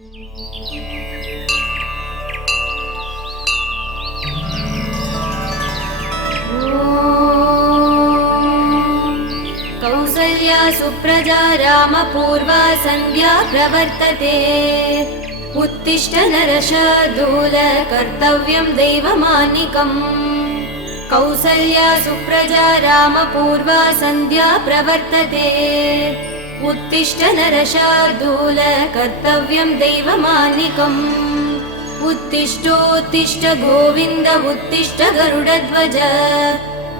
कौसल्या सुप्रजा रामपूर्वा सन्ध्या प्रवर्तते। उत्तिष्ठ नरशार्दूल कर्तव्यं दैवमानिकम्। कौसल्या सुप्रजा रामपूर्वा सन्ध्या प्रवर्तते। उत्तिष्ठ नरशार्दूल कर्तव्यं दैवमानिकम्। उत्तिष्ठोत्तिष्ठ गोविन्द उत्तिष्ठ गरुडध्वज।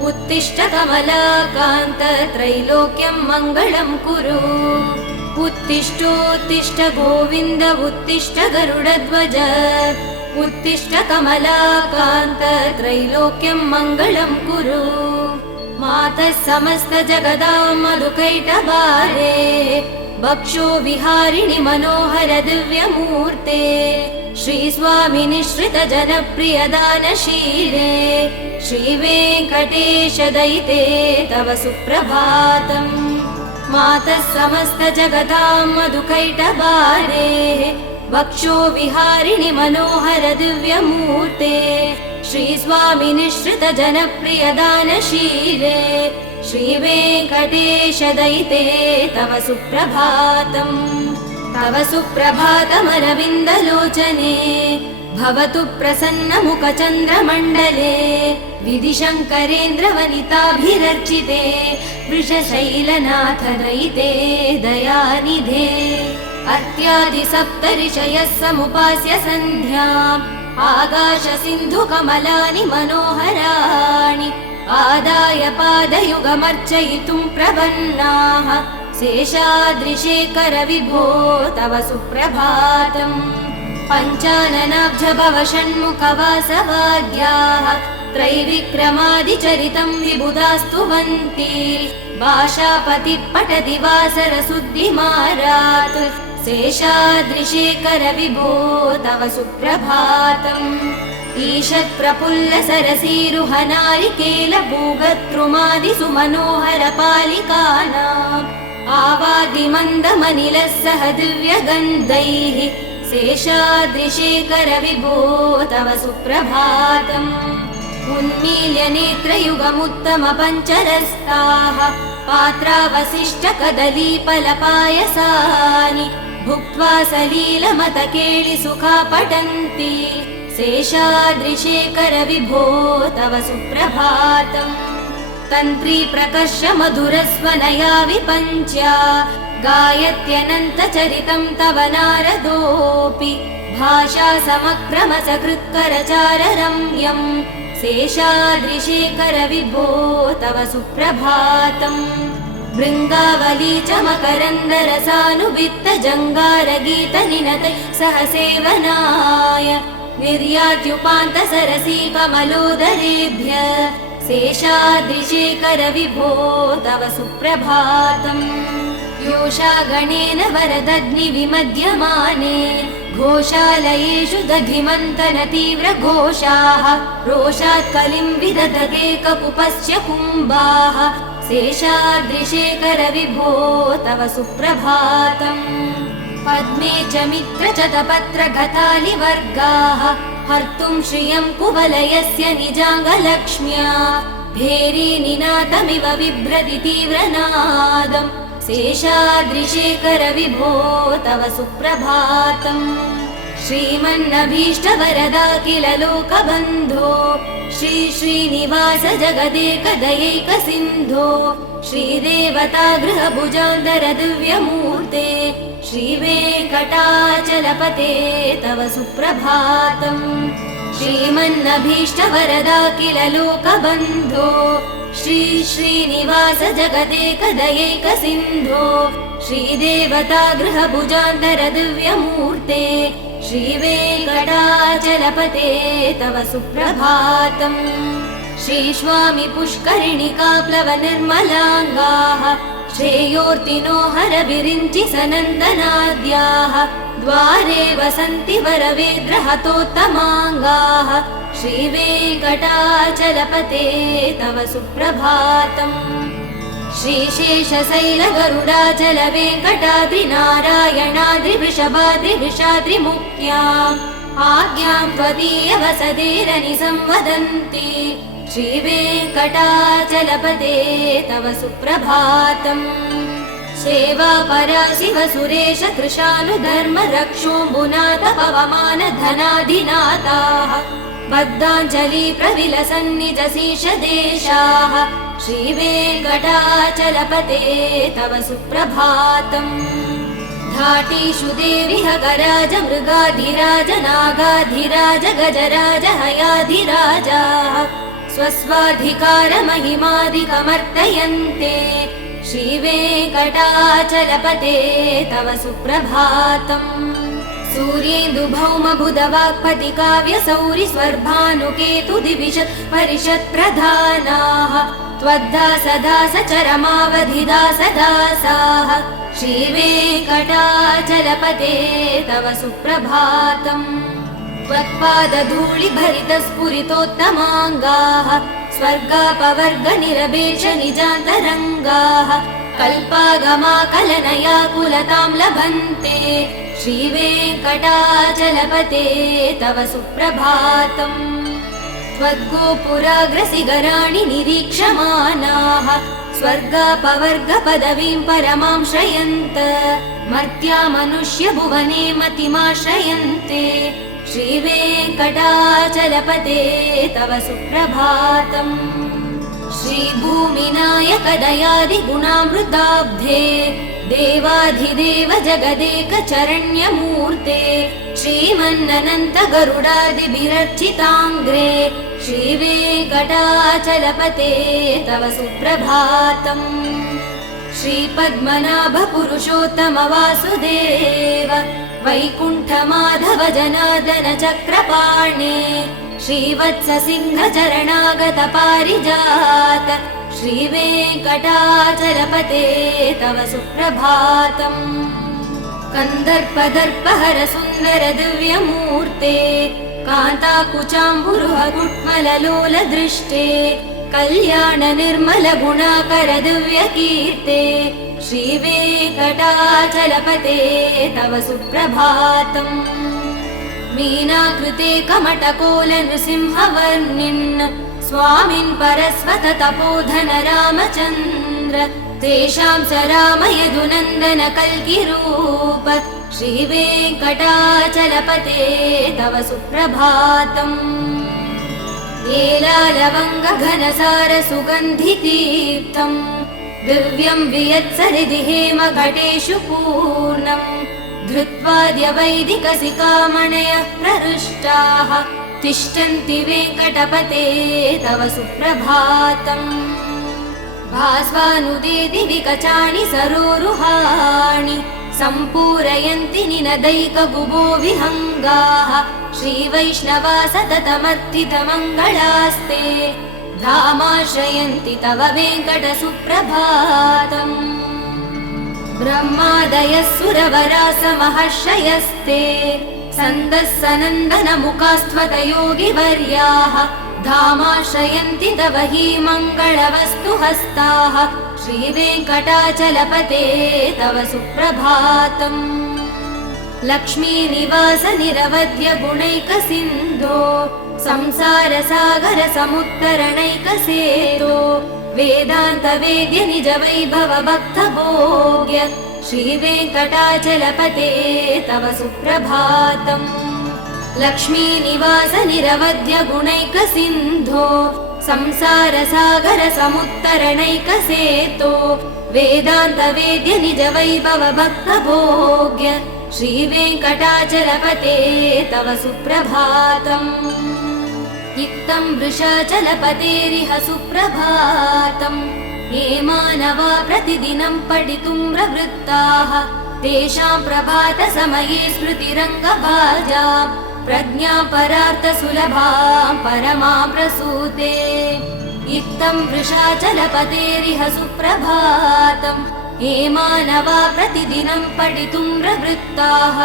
उत्तिष्ठ कमलाकान्त त्रैलोक्यं मङ्गलं कुरु। उत्तिष्ठोत्तिष्ठ गोविन्द उत्तिष्ठ गरुडध्वज। उत्तिष्ठ कमलाकान्त त्रैलोक्यं मङ्गलं कुरु। मातः समस्त जगदां मधुकैटभारे। वक्षो विहारिणि मनोहर दिव्यमूर्ते। श्रीस्वामि निःश्रित जनप्रिय दानशीले। श्रीवेङ्कटेश दयिते तव सुप्रभातम्। मातः समस्त जगतां मधुकैटभारे। वक्षो विहारिणि मनोहर दिव्यमूर्ते। श्रीस्वामि निःश्रित जनप्रिय दानशीले। श्रीवेङ्कटेश दयिते तव सुप्रभातम्। तव सुप्रभातमरविन्दलोचने। भवतु प्रसन्नमुखचन्द्रमण्डले। विधिशङ्करेन्द्रवनिताभिरर्चिते। वृषशैलनाथ दयिते दयानिधे। अर्त्यादि सप्तऋषयः समुपास्य सन्ध्याम्। आकाश सिन्धु कमलानि मनोहराणि। आदाय पादयुगमर्चयितुं प्रपन्नाः। शेषाद्रिशेखर विभो तव सुप्रभातम्। पञ्चाननाब्ज भव षण्मुख वासवाद्याः। त्रैविक्रमादिचरितं विबुधास्तुवन्ति। भाषापति पठति वासर सुद्धिमारात्। शेषाद्रिशेखर विभो तव सुप्रभातम्। ईषत् प्रफुल्ल सरसीरुह नारिकेल भूगद्रुमादिसु मनोहर पालिकानाम्। आवादि मन्दमनिलः सह दिव्यगन्धैः। शेषाद्रिशेखर विभो तव सुप्रभातम्। उन्मील्य नेत्रयुगमुत्तम पञ्चरस्ताः। पात्रावशिष्ट कदलीफलपायसानि। भुक्त्वा सलीलमत केळि सुखा पठन्ति। शेषाद्रिशेखर विभो तव सुप्रभातम्। तन्त्री प्रकर्ष मधुरस्वनया विपञ्च्या। गायत्यनन्तचरितं तव नारदोऽपि। भाषा समक्रम सकृत्करचार रम्यम्। शेषाद्रिशेखर विभो तव सुप्रभातम्। भृङ्गावली च मकरन्दरसानुवित्त जङ्गारगीत निनतैः सह सेवनाय। निर्यात्युपान्त सरसी कमलोदरेभ्य। शेषाद्रिशेखर विभो तव सुप्रभातम्। योषा गणेन वरदग्नि विमध्यमाने। घोषालयेषु दधिमन्तन तीव्र घोषाः। रोषात् कलिं विदधते कपुपस्य कुम्भाः। शेषाद्रिशेखर विभो तव सुप्रभातम्। पद्मे च मित्र च तपत्र गतालिवर्गाः। हर्तुं श्रियं कुवलयस्य निजाङ्गलक्ष्म्या। भेरी निनादमिव बिभ्रति तीव्रनादम्। शेषाद्रिशेखर विभो तव सुप्रभातम्। श्रीमन्नभीष्टवरदाखिल लोकबन्धो। श्री श्रीनिवास जगदेकदयैक सिन्धो। श्रीदेवता गृहभुजान्तर दिव्यमूर्ते। श्रीवेङ्कटाचलपते तव सुप्रभातम्। श्रीमन्नभीष्टवरदाखिल लोकबन्धो। श्री श्रीनिवास जगदेकदयैक सिन्धो। श्रीदेवता गृहभुजान्तर दिव्यमूर्ते। श्रीवेङ्कटाचलपते तव सुप्रभातम्। श्रीस्वामि पुष्करिणिकाप्लव निर्मलाङ्गाः। श्रेयोर्तिनो हर विरिञ्चि सनन्दनाद्याः। द्वारे वसन्ति वरवेद्रहतोत्तमाङ्गाः। श्रीवेङ्कटाचलपते तव सुप्रभातम्। श्रीशेषशैलगरुडाचलवेङ्कटाद्रिनारायणाद्रिवृषभाद्रिवृषाद्रिमुख्याम् आज्ञां त्वदीयवसदेरनिसंवदन्ति श्रीवेङ्कटाचलपते तव सुप्रभातम् सेवापरा शिव सुरेश कृशानुधर्म रक्षोऽम्बुनाथ पवमान धनाधिनाथाः बद्धाञ्जलि प्रविलसन्निजशीष देशाः श्रीवेङ्कटाचलपते तव सुप्रभातम् धाटीषु देविह गराज मृगाधिराज नागाधिराज गजराज हयाधिराजाः स्वस्वाधिकार महिमादिकमर्तयन्ते श्रीवेङ्कटाचलपते तव सुप्रभातम् सूर्येन्दुभौम बुधवाक्पति काव्यसौरि स्वर्भानुकेतु दिविशत् परिषत् प्रधानाः त्वद्दासदास चरमावधिदासदासाः श्रीवेङ्कटाचलपते तव सुप्रभातम् त्वत्पादधूलिभरितस्फुरितोत्तमाङ्गाः स्वर्गापवर्ग निरपेक्ष निजान्तरङ्गाः कल्पागमाकलनया कुलतां लभन्ते श्रीवेङ्कटाचलपते तव सुप्रभातम् त्वद्गोपुराग्रसिगराणि निरीक्षमाणाः स्वर्गापवर्ग पदवीं परमां श्रयन्त मर्त्या मनुष्य भुवने मतिमाश्रयन्ते श्रीवेङ्कटाचलपते तव सुप्रभातम् श्रीभूमिनायक दयादिगुणामृताब्धे देवाधिदेव जगदेक चरण्यमूर्ते श्रीमन्ननन्त गरुडादिभिरर्चिताङ्ग्रे श्रीवेङ्कटाचलपते तव सुप्रभातम् श्रीपद्मनाभ पुरुषोत्तम वासुदेव वैकुण्ठमाधव जनार्दन चक्रपाणे श्रीवत्स सिंह चरणागत पारिजात श्रीवेङ्कटाचलपते तव सुप्रभातम् कन्दर्पदर्पहर सुन्दर दिव्यमूर्ते कान्ताकुचाम्बुरुह कुट्मललोल दृष्टे कल्याण निर्मल गुणाकर दिव्यकीर्ते श्रीवेङ्कटाचलपते तव सुप्रभातम् मीनाकृते कमटकोल नृसिंहवर्णिन् स्वामिन् परस्वत तपोधन रामचन्द्र तेषां स राम यदुनन्दन कल्किरूप श्रीवेङ्कटाचलपते तव सुप्रभातम् एलालवङ्ग घनसार सुगन्धितीर्थम् दिव्यं वियत्सरिदि हेमघटेषु पूर्णम् धृत्वाद्य वैदिकसिकामणयः प्रहृष्टाः तिष्ठन्ति वेङ्कटपते तव सुप्रभातम् भास्वानुदेति विकचानि सरोरुहाणि सम्पूरयन्ति निनदैकगुबो विहङ्गाः श्रीवैष्णवा सततमर्थितमङ्गलास्ते धामाश्रयन्ति तव वेङ्कट सुप्रभातम् ब्रह्मादयः सुरवरास महर्षयस्ते सन्दः सनन्दन मुखास्त्वत योगिवर्याः धामाश्रयन्ति तव हि मङ्गलवस्तु हस्ताः श्रीवेङ्कटाचलपते तव सुप्रभातम् लक्ष्मीनिवास निरवध्य गुणैकसिन्धो संसार सागर समुत्तरणैकसेतो वेदान्त वेद्य निज वैभव भक्त भोग्य श्रीवेङ्कटाचलपते तव सुप्रभातम् लक्ष्मीनिवास निरवध्य गुणैकसिन्धो संसार सागर समुत्तरणैकसेतो वेदान्त वेद्य निज वैभव भक्त भोग्य श्रीवेङ्कटाचलपते तव सुप्रभातम् इत्थं वृषाचलपतेरिह सुप्रभातम् ये मानवा प्रतिदिनं पठितुं प्रवृत्ताः तेषां प्रभात समये स्मृतिरङ्गभाजा प्रज्ञा परार्थ सुलभां परमा प्रसूते इत्थं वृषाचलपतेरिह सुप्रभातम् ये मानवा प्रतिदिनं पठितुं प्रवृत्ताः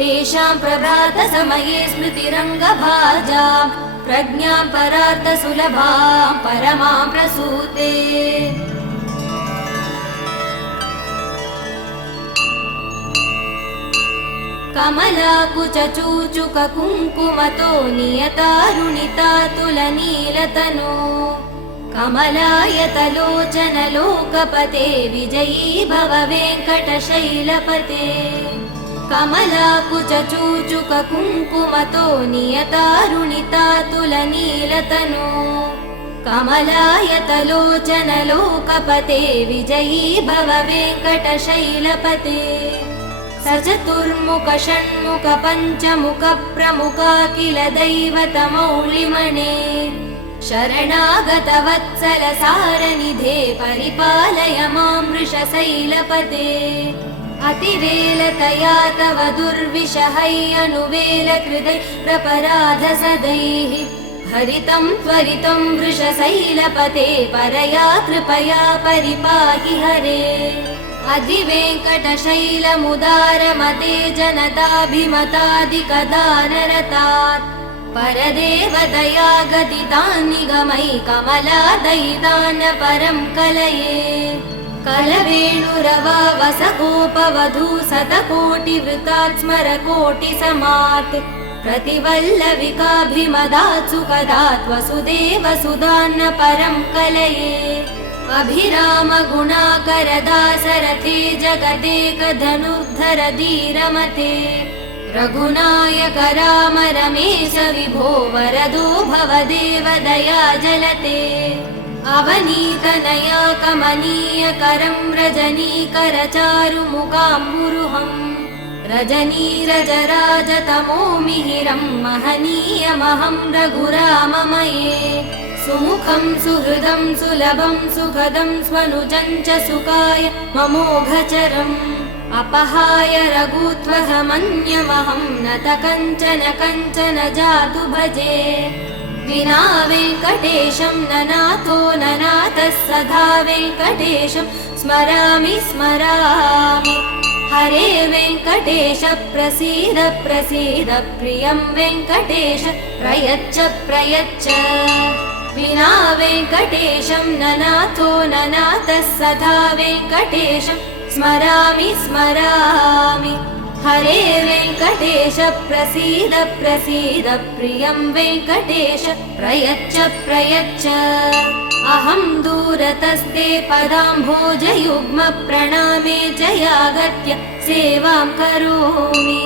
तेषां प्रभात समये स्मृतिरङ्गभाजा प्रज्ञा परार्थ सुलभां परमा प्रसूते। कमलाकुचूचुक कुङ्कुमतो नियतारुणितातुलनीलतनो कमलायतलोचन लोकपते विजयी भव वेङ्कटशैलपते कमलाकुचूचुक कुङ्कुमतो नियतारुणितातुलनीलतनो कमलायतलोचन लोकपते विजयी भव वेङ्कटशैलपते स चतुर्मुख षण्मुख पञ्चमुख प्रमुखाखिल दैवतमौलिमणे शरणागतवत्सल सारनिधे परिपालय मां वृषशैलपते अतिवेलतया तव दुर्विषहैरनुवेलकृतै प्रपराधसदैः हरितं त्वरितं वृषशैलपते परया कृपया परिपाहि हरे अधिवेङ्कटशैलमुदारमते जनताभिमतादिकदानरतात् परदेवदया गदितान् निगमै कमलादयितान् परं कलये कलवेणुरवावसगोपवधू शतकोटिवृतात् स्मरकोटिसमात् प्रतिवल्लविकाभिमदात् सुखदात् वसुदेवसुधान्न परं कलये अभिराम गुणाकरदासरथे जगदेकधनुर्धर धीरमते रघुनायक राम रमेश विभो वरदो भवदेव दया जलते अवनीतनया कमनीयकरं रजनीकरचारुमुखाम्बुरुहं रजनीरजराजतमो मिहिरं महनीयमहं रघुराममये सुमुखं सुहृदं सुलभं सुखदं स्वनुजं च सुखाय ममोघचरम् अपहाय रघुत्वहमन्यमहं नत कञ्चन कञ्चन जातु भजे विना वेङ्कटेशं ननाथो ननाथः सदा वेङ्कटेशं स्मरामि स्मरामि हरे वेङ्कटेश प्रसीद प्रसीद प्रियं वेङ्कटेश प्रयच्छ प्रयच्छ विना वेङ्कटेशं ननाथो ननाथः सदा वेङ्कटेशं स्मरामि स्मरामि हरे वेङ्कटेश प्रसीद प्रसीद प्रियं वेङ्कटेश प्रयच्छ प्रयच्छ अहं दूरतस्ते पदाम्भोजयुग्म प्रणामे जयागत्य सेवां करोमि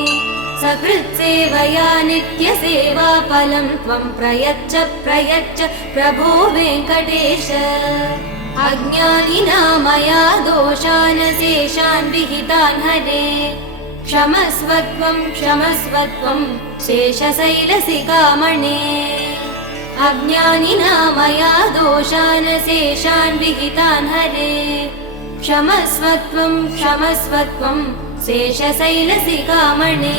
सकृत्सेवया नित्यसेवाफलं त्वं प्रयच्छ प्रयच्छ प्रभो वेङ्कटेश अज्ञानिना मया दोषान् शेषान् विहितान् हरे क्षमस्व त्वं शेषशैलशिखामणे अज्ञानिना मया दोषान् शेषान् विहितान् हरे क्षमस्व त्वं शेषशैलशिखामणे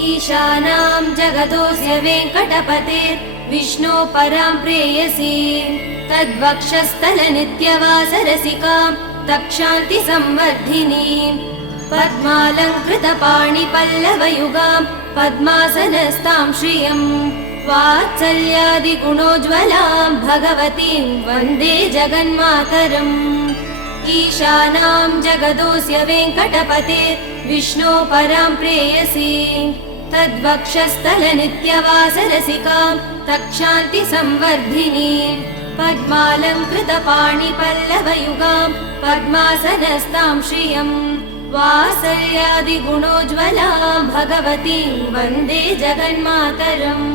ईशानां जगतोऽस्य वेङ्कटपतेर्विष्णो परां प्रेयसी तद्वक्षस्थलनित्यवासरसिकां तक्षान्तिसंवर्धिनीं पद्मालङ्कृतपाणिपल्लवयुगां पद्मासनस्तां श्रियं वात्सल्यादिगुणोज्ज्वलां भगवतीं वन्दे जगन्मातरम् ईशानां जगतोऽस्य वेङ्कटपतेर्विष्णो परां प्रेयसी तद्वक्षस्थलनित्यवासरसिकां तक्षान्तिसंवर्धिनीं पद्मालङ्कृतपाणिपल्लवयुगां पद्मासनस्तां श्रियं वात्सल्यादिगुणोज्ज्वलां भगवतीं वन्दे जगन्मातरम्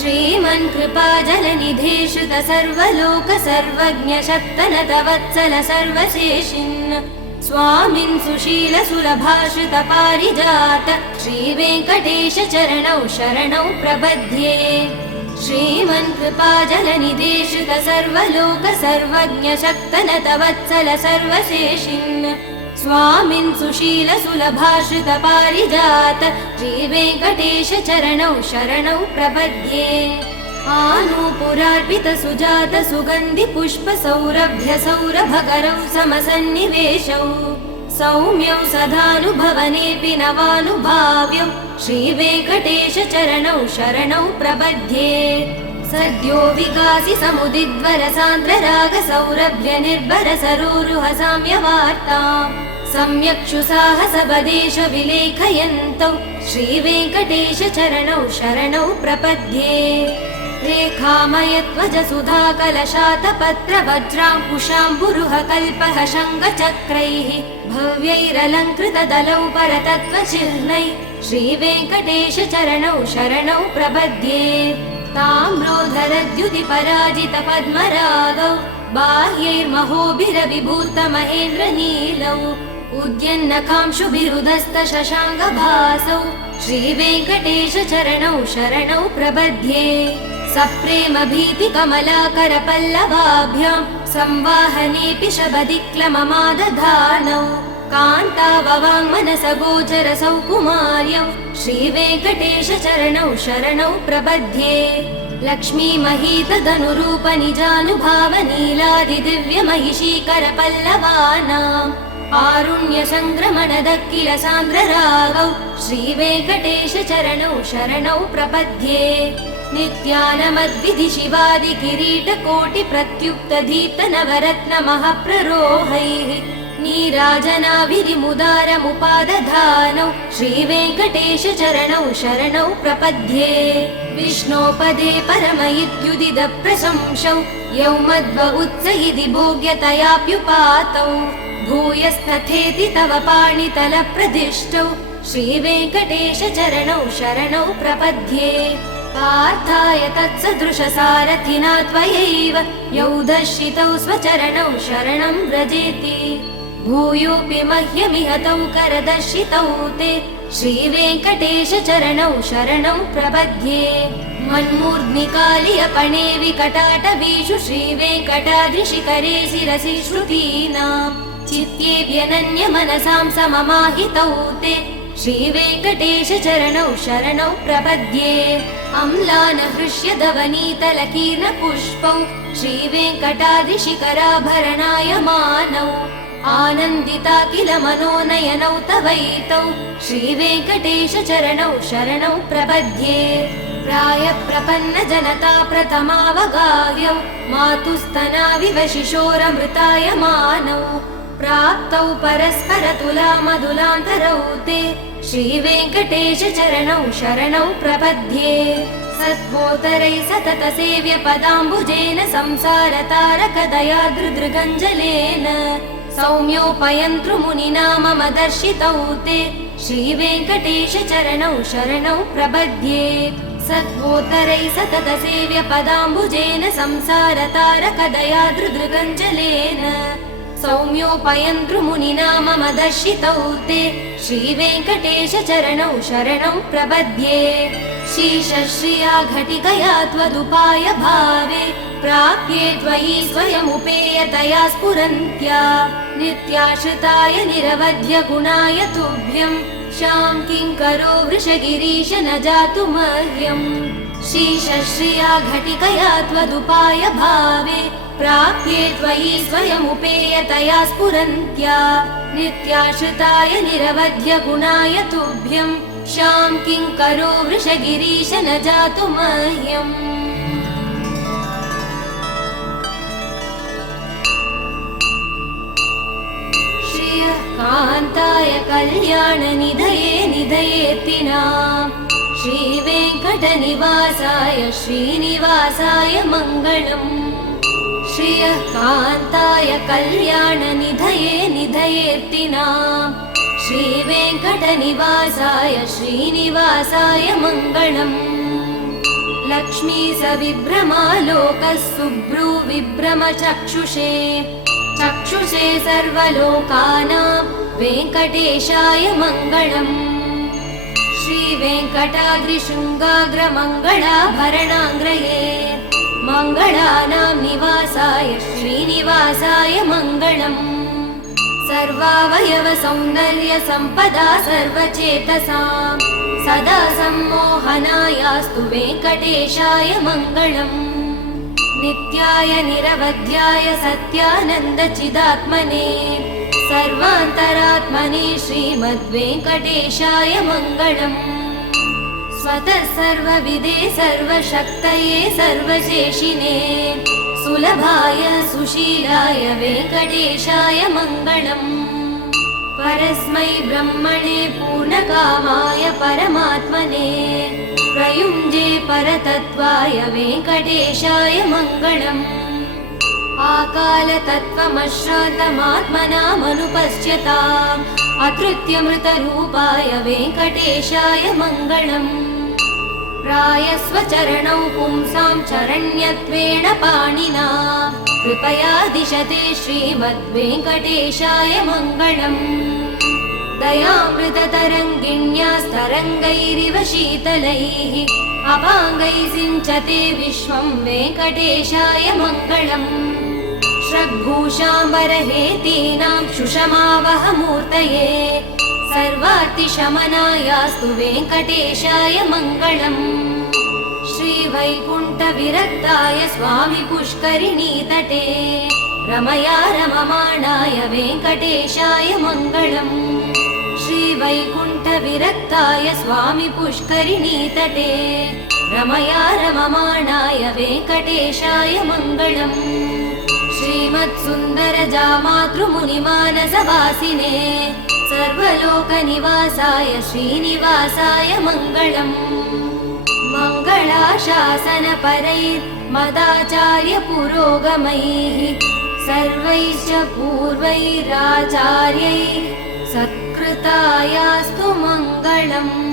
श्रीमन्कृपाजलनिधे श्रुत सर्वलोक सर्वज्ञ शक्तनतवत्सल सर्वशेषिन् स्वामिन् सुशील सुलभाश्रित पारिजात श्रीवेङ्कटेश चरणौ शरणौ प्रपद्ये श्रीमन्कृपाजलनिधे श्रुत सर्वलोक सर्वज्ञ शक्तनतवत्सल सर्वशेषिन् स्वामिन् सुशील सुलभाश्रित पारिजात श्रीवेङ्कटेश चरणौ शरणौ प्रपद्ये आनूपुरार्पित सुजात सुगन्धि पुष्प सौरभ्य सौरभकरौ समसन्निवेशौ सौम्यौ सदानुभवनेऽपि नवानुभाव्यौ श्रीवेङ्कटेश चरणौ शरणौ प्रपद्ये सद्यो विकासि समुदिद्वर सान्द्र राग सौरभ्य निर्भर सरोरुह साम्यवार्ताम् सम्यक्षु साहस बदेश विलेखयन्तौ श्रीवेङ्कटेश चरणौ शरणौ प्रपद्ये रेखामयध्वज सुधा कलशातपत्र वज्राङ्कुशाम्बुरुह कल्पः शङ्खचक्रैः भव्यैरलङ्कृत दलौ परतत्त्वचिह्नैः श्रीवेङ्कटेश चरणौ शरणौ प्रपद्ये ताम्रोधरद्युति पराजित पद्मरागौ बाह्यैर्महोभिरविभूत महेन्द्र नीलौ उद्यन्नकांशुभिरुदस्त शशाङ्गभासौ श्रीवेङ्कटेश चरणौ शरणौ प्रपद्ये सप्रेम भीति कमलाकर पल्लवाभ्यां संवाहनेऽपि शबदिक्लममादधानौ कान्ताववाङ्मनस गोचर सौकुमार्यौ श्रीवेङ्कटेश चरणौ शरणौ प्रपद्ये लक्ष्मीमहीतदनुरूप निजानुभाव नीलादिदिव्यमहिषीकर पल्लवानाम् आरुण्य संग्रमण दक्किल सान्द्र रागौ श्रीवेङ्कटेश चरणौ शरणौ प्रपद्ये नित्यानमद्विधि शिवादि किरीट कोटि प्रत्युक्त दीप्त नवरत्न महप्ररोहैः नीराजनाभिरिमुदारमुपादधानौ श्रीवेङ्कटेश चरणौ शरणौ प्रपद्ये विष्णोपदे परम इत्युदित प्रशंसौ यौ मध्व उत्स इति भोग्यतयाप्युपातौ भूयस्तथेति तव पाणितल प्रदिष्टौ श्रीवेङ्कटेश चरणौ शरणौ प्रपद्ये पार्थाय तत्सदृश सारथिना त्वयैव यौ दर्शितौ स्वचरणौ शरणं व्रजेति भूयोऽपि मह्यमिह तौ करदर्शितौ ते श्रीवेङ्कटेश चरणौ शरणौ प्रपद्ये मन्मूर्ध्निकालियपणे विकटाटवीषु श्रीवेङ्कटाद्रिशिखरे शिरसि श्रुतीनाम् चित्तेऽप्यनन्य मनसां सममाहितौ ते श्रीवेङ्कटेश चरणौ शरणौ प्रपद्ये अम्लान हृष्यदवनीतलकीर्ण पुष्पौ श्रीवेङ्कटाद्रिशिखराभरणायमानौ आनन्दिता किल मनोनयनौ तवैतौ श्रीवेङ्कटेश चरणौ शरणौ प्रपद्ये प्रायप्रपन्न जनता प्रथमावगाह्यौ मातुस्तनाविव शिशोरमृतायमानौ प्राप्तौ परस्पर तुलामधुलान्तरौ ते श्रीवेङ्कटेश चरणौ शरणौ प्रपद्ये सत्पोतरै सतत सेव्य पदाम्बुजेन संसारतारक दयादृदृगञ्जलेन सौम्योपयन्तृमुनिना मम दर्शितौ ते श्रीवेङ्कटेश चरणौ शरणौ प्रपद्ये सत्पोतरै सतत सेव्य पदाम्बुजेन संसारतारक दयादृदृगञ्जलेन सौम्योपयन्तृमुनिना मम दर्शितौ ते श्रीवेङ्कटेश चरणौ शरणौ प्रपद्ये शीशश्रिया घटिकया त्वदुपाय भावे प्राप्ये त्वयि स्वयमुपेयतया स्फुरन्त्या नित्याश्रिताय निरवध्य गुणाय तुभ्यं शां किङ्करो वृषगिरीश न जातु मह्यम् शीशश्रिया घटिकया त्वदुपाय भावे प्राप्ये त्वयि स्वयमुपेयतया स्फुरन्त्या नित्याश्रिताय निरवध्य गुणाय तुभ्यं शां किङ्करो वृषगिरीश न जातु मह्यम् श्रियः कान्ताय कल्याणनिधये निधयेतिनाम् श्रीवेङ्कटनिवासाय श्रीनिवासाय मङ्गलम् श्रियः कान्ताय कल्याणनिधये निधयेर्तिनाम् श्रीवेङ्कटनिवासाय श्रीनिवासाय मङ्गलम् लक्ष्मी सविभ्रमालोकः सुभ्रूविभ्रम चक्षुषे चक्षुषे सर्वलोकानां वेङ्कटेशाय मङ्गलम् श्रीवेङ्कटाद्रिशृङ्गाग्रमङ्गलाभरणाङ्ग्रये मङ्गलानां निवासाय श्रीनिवासाय मङ्गलम् सर्वावयव सौन्दर्य सम्पदा सर्वचेतसां सदा सम्मोहनायास्तु वेङ्कटेशाय मङ्गलम् नित्याय निरवध्याय सत्यानन्द चिदात्मने सर्वान्तरात्मने श्रीमद्वेङ्कटेशाय मङ्गलम् स्वतः सर्वविदे सर्वशक्तये सर्वशेषिने सुलभाय सुशीलाय वेङ्कटेशाय मङ्गलम् परस्मै ब्रह्मणे पूर्णकामाय परमात्मने प्रयुञ्जे परतत्त्वाय वेङ्कटेशाय मङ्गलम् आकालतत्त्वमश्रान्तमात्मनामनुपश्यताम् अतृत्यमृतरूपाय वेङ्कटेशाय मङ्गलम् प्रायस्वचरणौ पुंसां चरण्यत्वेन पाणिना कृपया दिशते श्रीमद्वेङ्कटेशाय मङ्गलम् दयामृततरङ्गिण्यास्तरङ्गैरिव शीतलैः अपाङ्गैः सिञ्चते विश्वं वेङ्कटेशाय मङ्गलम् श्रग्भूषाम्बरहेतीनां सुषमावहमूर्तये सर्वातिशमनायास्तु वेङ्कटेशाय मङ्गलम् श्रीवैकुण्ठविरक्ताय स्वामि पुष्करिणीतटे रमया रममाणाय वेङ्कटेशाय मङ्गलम् श्रीवैकुण्ठविरक्ताय स्वामि पुष्करिणीतटे रमया रममाणाय वेङ्कटेशाय मङ्गलम् श्रीमत्सुन्दरजामातृमुनिमानसवासिने सर्वलोकनिवासाय श्रीनिवासाय मङ्गलम् मङ्गलाशासनपरैर्मदाचार्यपुरोगमैः सर्वैश्च पूर्वैराचार्यैः सत्कृतायास्तु मङ्गलम्।